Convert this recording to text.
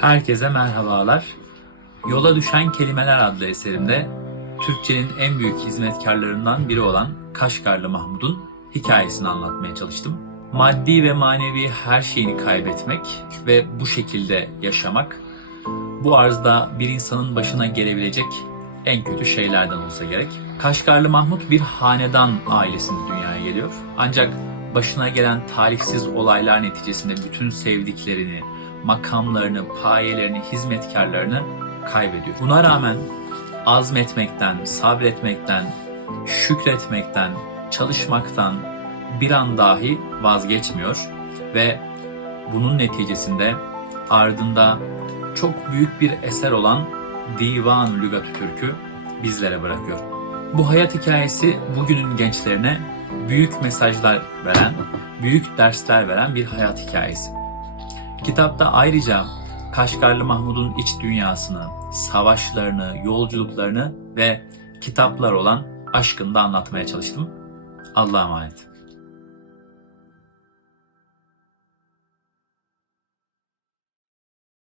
Herkese merhabalar. Yola Düşen Kelimeler adlı eserimde Türkçenin en büyük hizmetkarlarından biri olan Kaşgarlı Mahmud'un hikayesini anlatmaya çalıştım. Maddi ve manevi her şeyini kaybetmek ve bu şekilde yaşamak bu arzda bir insanın başına gelebilecek en kötü şeylerden olsa gerek. Kaşgarlı Mahmut bir hanedan ailesinde dünyaya geliyor. Ancak başına gelen talihsiz olaylar neticesinde bütün sevdiklerini, makamlarını, payelerini, hizmetkarlarını kaybediyor. Buna rağmen azmetmekten, sabretmekten, şükretmekten, çalışmaktan bir an dahi vazgeçmiyor ve bunun neticesinde ardında çok büyük bir eser olan Divan Lügat-ı Türk'ü bizlere bırakıyor. Bu hayat hikayesi bugünün gençlerine büyük mesajlar veren, büyük dersler veren bir hayat hikayesi. Kitapta ayrıca Kaşgarlı Mahmud'un iç dünyasını, savaşlarını, yolculuklarını ve kitaplar olan aşkını da anlatmaya çalıştım. Allah'a emanet.